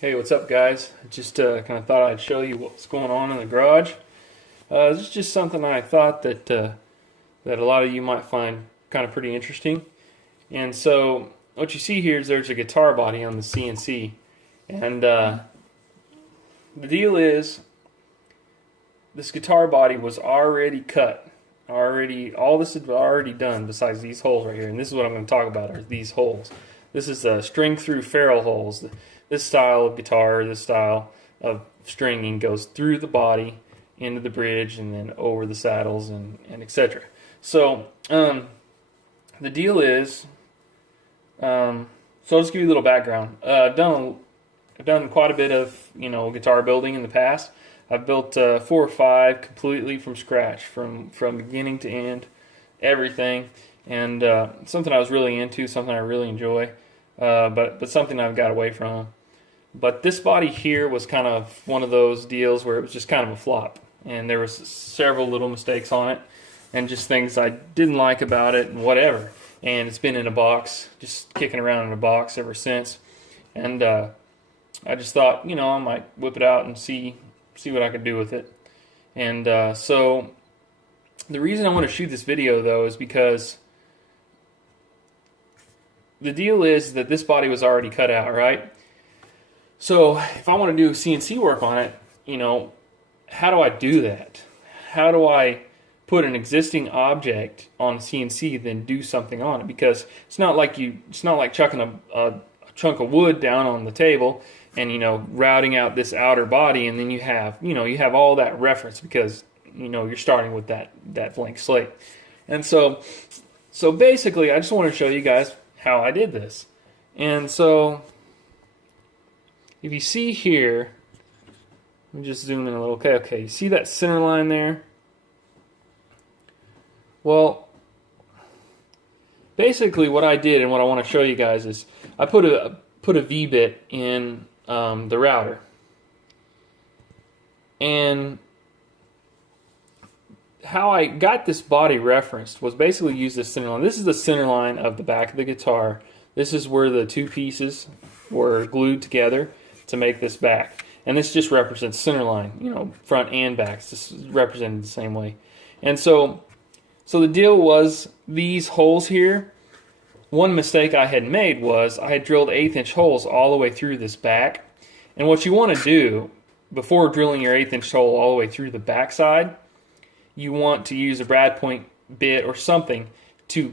Hey, what's up, guys? Just kind of thought I'd show you what's going on in the garage. This is just something I thought that a lot of you might find kind of pretty interesting. And so, what you see here is there's a guitar body on the CNC, and the deal is this guitar body was already cut. All this is already done. Besides these holes right here, and this is what I'm going to talk about: are these holes. This is string through ferrule holes. This style of guitar, this style of stringing goes through the body, into the bridge, and then over the saddles, and etc. So the deal is, so I'll just give you a little background. I've done quite a bit of guitar building in the past. I've built 4 or 5 completely from scratch, from beginning to end, everything, and something I was really into, something I really enjoy, but something I've got away from. But this body here was kind of one of those deals where it was just kind of a flop, and there was several little mistakes on it, and just things I didn't like about it, and whatever. And it's been in a box, just kicking around in a box ever since. And I just thought, I might whip it out and see what I could do with it. And so the reason I want to shoot this video, though, is because the deal is that this body was already cut out, right? So if I want to do CNC work on it, how do I do that? How do I put an existing object on CNC, then do something on it? Because it's not like chucking a chunk of wood down on the table and routing out this outer body, and then you have all that reference, because you're starting with that blank slate. And so basically, I just want to show you guys how I did this. And so if you see here, let me just zoom in a little. Okay, you see that center line there? Well, basically what I did, and what I want to show you guys, is I put a V-bit in the router. And how I got this body referenced was basically use this center line. This is the center line of the back of the guitar. This is where the 2 pieces were glued together to make this back. And this just represents center line, front and back. This is represented the same way. And so the deal was, these holes here, one mistake I had made was I had drilled 1/8-inch holes all the way through this back. And what you want to do before drilling your 1/8-inch hole all the way through the back side, you want to use a brad point bit or something to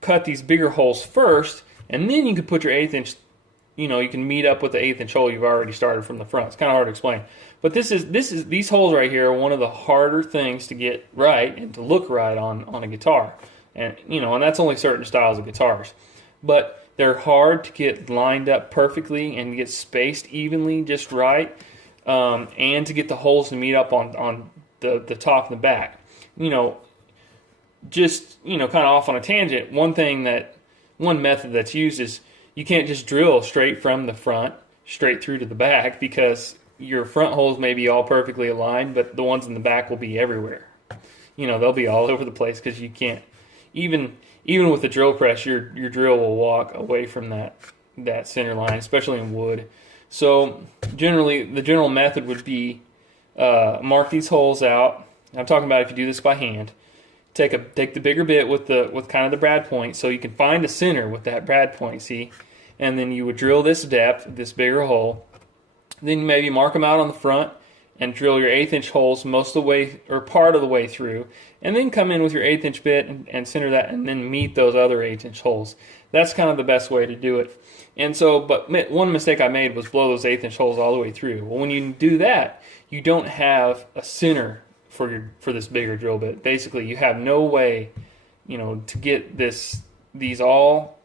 cut these bigger holes first, and then you can put your 1/8-inch, you can meet up with the 1/8-inch hole you've already started from the front. It's kind of hard to explain. But these holes right here are one of the harder things to get right and to look right on a guitar. And and that's only certain styles of guitars. But they're hard to get lined up perfectly and get spaced evenly just right, and to get the holes to meet up on the top and the back. Just kind of off on a tangent, one method that's used is you can't just drill straight from the front straight through to the back, because your front holes may be all perfectly aligned, but the ones in the back will be everywhere. They'll be all over the place, because you can't, even with the drill press, your drill will walk away from that center line, especially in wood. So generally, the general method would be mark these holes out. I'm talking about if you do this by hand. Take the bigger bit with kind of the brad point, so you can find a center with that brad point, see? And then you would drill this depth, this bigger hole. Then maybe mark them out on the front and drill your 1/8-inch holes most of the way, or part of the way through, and then come in with your 1/8-inch bit and center that, and then meet those other 1/8-inch holes. That's kind of the best way to do it. And so, but one mistake I made was blow those 1/8-inch holes all the way through. Well, when you do that, you don't have a center for this bigger drill bit. Basically, you have no way, to get these all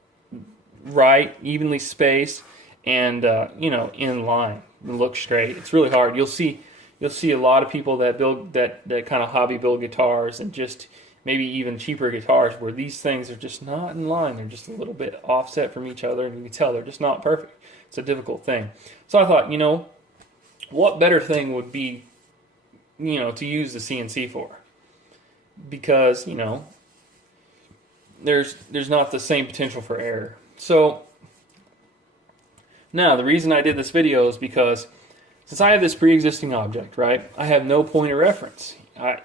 right, evenly spaced, and in line, and look straight. It's really hard. You'll see a lot of people that build that kind of hobby build guitars, and just maybe even cheaper guitars, where these things are just not in line. They're just a little bit offset from each other, and you can tell they're just not perfect. It's a difficult thing. So I thought, what better thing would be to use the CNC for, because there's not the same potential for error. So Now, the reason I did this video is because since I have this pre-existing object, right, I have no point of reference. I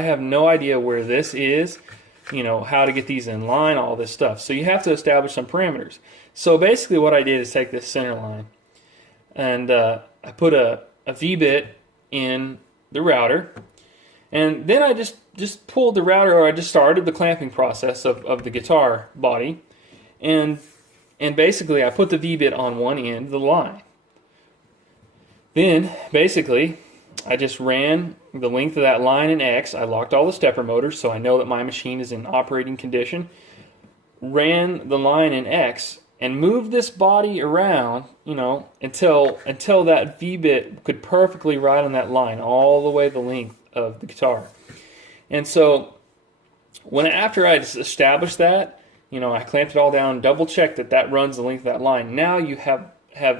have no idea where this is, how to get these in line, all this stuff. So you have to establish some parameters. So basically what I did is take this center line, and I put a V-bit in the router, and then I just pulled the router, or I just started the clamping process of the guitar body, and basically I put the V-bit on one end of the line. Then basically I just ran the length of that line in X. I locked all the stepper motors so I know that my machine is in operating condition. Ran the line in X and moved this body around, until that V-bit could perfectly ride on that line all the way the length of the guitar. And so after I established that, I clamped it all down, double checked that runs the length of that line. Now you have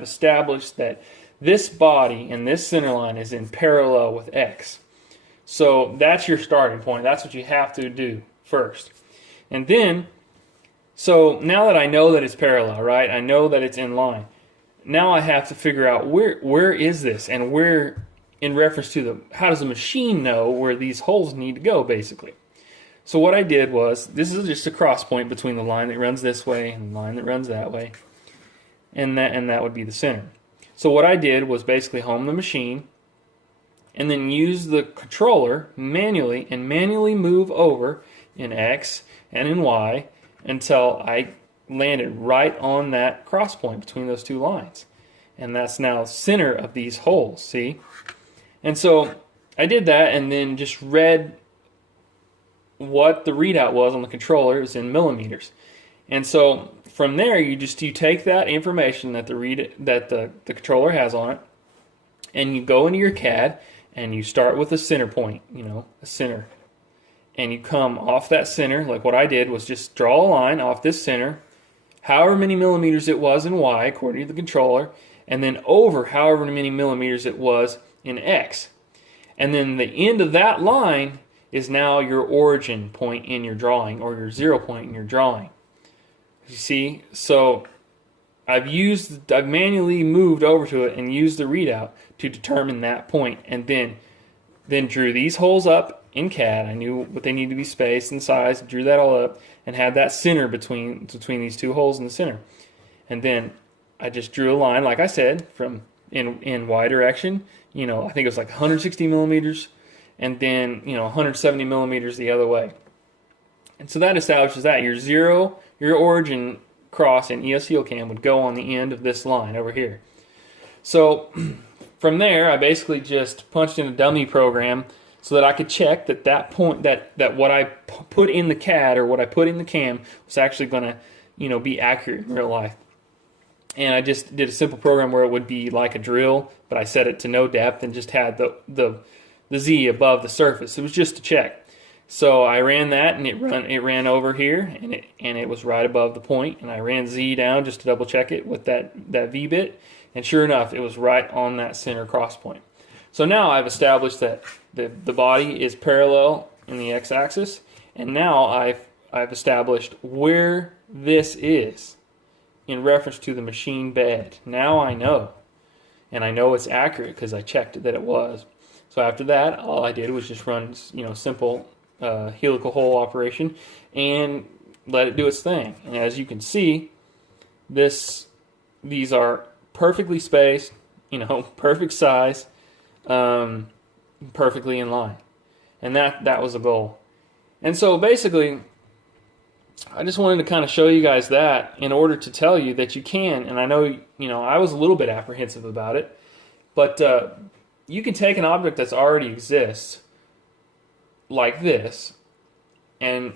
established that this body and this center line is in parallel with X. So that's your starting point. That's what you have to do first. And then, so now that I know that it's parallel, right? I know that it's in line. Now I have to figure out where is this, and where, in reference to how does the machine know where these holes need to go, basically. So what I did was, this is just a cross point between the line that runs this way and the line that runs that way, and that would be the center. So what I did was basically home the machine, and then use the controller manually move over in X and in Y until I landed right on that cross point between those two lines. And that's now the center of these holes, see? And so I did that, and then just read what the readout was on the controller. It was in millimeters. And so from there, you take that information that the controller has on it, and you go into your CAD, and you start with a center point, a center. And you come off that center, like what I did was just draw a line off this center, however many millimeters it was in Y, according to the controller, and then over however many millimeters it was in X. And then the end of that line is now your origin point in your drawing, or your 0 point in your drawing. You see? So I've manually moved over to it and used the readout to determine that point, and then drew these holes up in CAD. I knew what they needed to be spaced and sized, drew that all up, and had that center between these two holes in the center. And then I just drew a line, like I said, from in Y direction. I think it was like 160 millimeters, and then 170 millimeters the other way. And so that establishes that your origin cross in EOS HeelCam would go on the end of this line over here. So from there, I basically just punched in a dummy program so that I could check that point, that what I put in the CAD, or what I put in the cam, was actually going to be accurate in real life. And I just did a simple program where it would be like a drill, but I set it to no depth and just had the Z above the surface. It was just to check. So I ran that, and it ran over here, and it was right above the point. And I ran Z down just to double check it with that V-bit, and sure enough, it was right on that center cross point. So now I've established that the body is parallel in the x-axis, and now I've established where this is in reference to the machine bed. Now I know, and I know it's accurate because I checked that it was. So after that, all I did was just run simple helical hole operation and let it do its thing. And as you can see, these are perfectly spaced, perfect size, perfectly in line. And that was the goal. And so basically, I just wanted to kind of show you guys that in order to tell you that you can, and I know, I was a little bit apprehensive about it, but you can take an object that's already exists, like this, and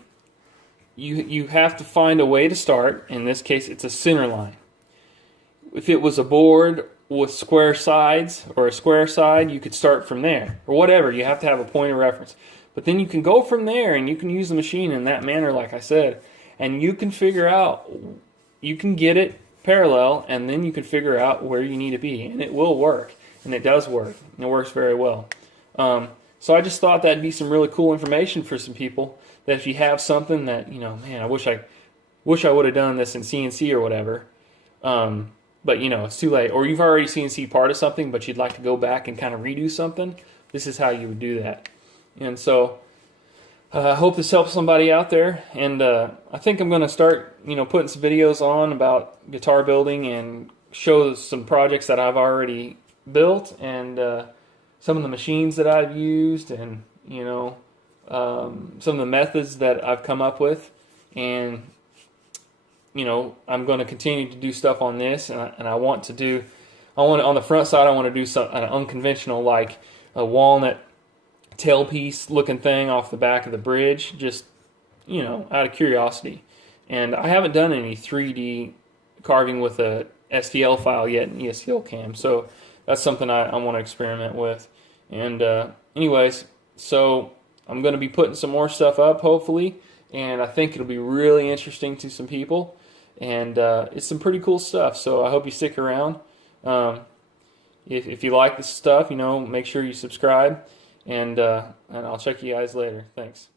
you have to find a way to start. In this case, it's a center line. If it was a board with square sides or a square side, you could start from there, or whatever. You have to have a point of reference. But then you can go from there, and you can use the machine in that manner, like I said, and you can figure out, you can get it parallel, and then you can figure out where you need to be, and it will work, and it does work, and it works very well. So I just thought that'd be some really cool information for some people, that if you have something that, man, I wish I would have done this in CNC or whatever, but you know, it's too late. Or you've already CNC part of something, but you'd like to go back and kind of redo something. This is how you would do that. And so I hope this helps somebody out there. And I think I'm going to start, you know, putting some videos on about guitar building and show some projects that I've already built and some of the machines that I've used, and you know, some of the methods that I've come up with. And you know, I'm going to continue to do stuff on this, and I want to do, on the front side, I want to do an unconventional, like a walnut tailpiece looking thing off the back of the bridge, just, you know, out of curiosity. And I haven't done any 3D carving with a STL file yet in ESTL Cam, so that's something I want to experiment with. And anyways, so I'm going to be putting some more stuff up, hopefully, and I think it'll be really interesting to some people. And it's some pretty cool stuff, so I hope you stick around. If you like this stuff, you know, make sure you subscribe, and I'll check you guys later. Thanks.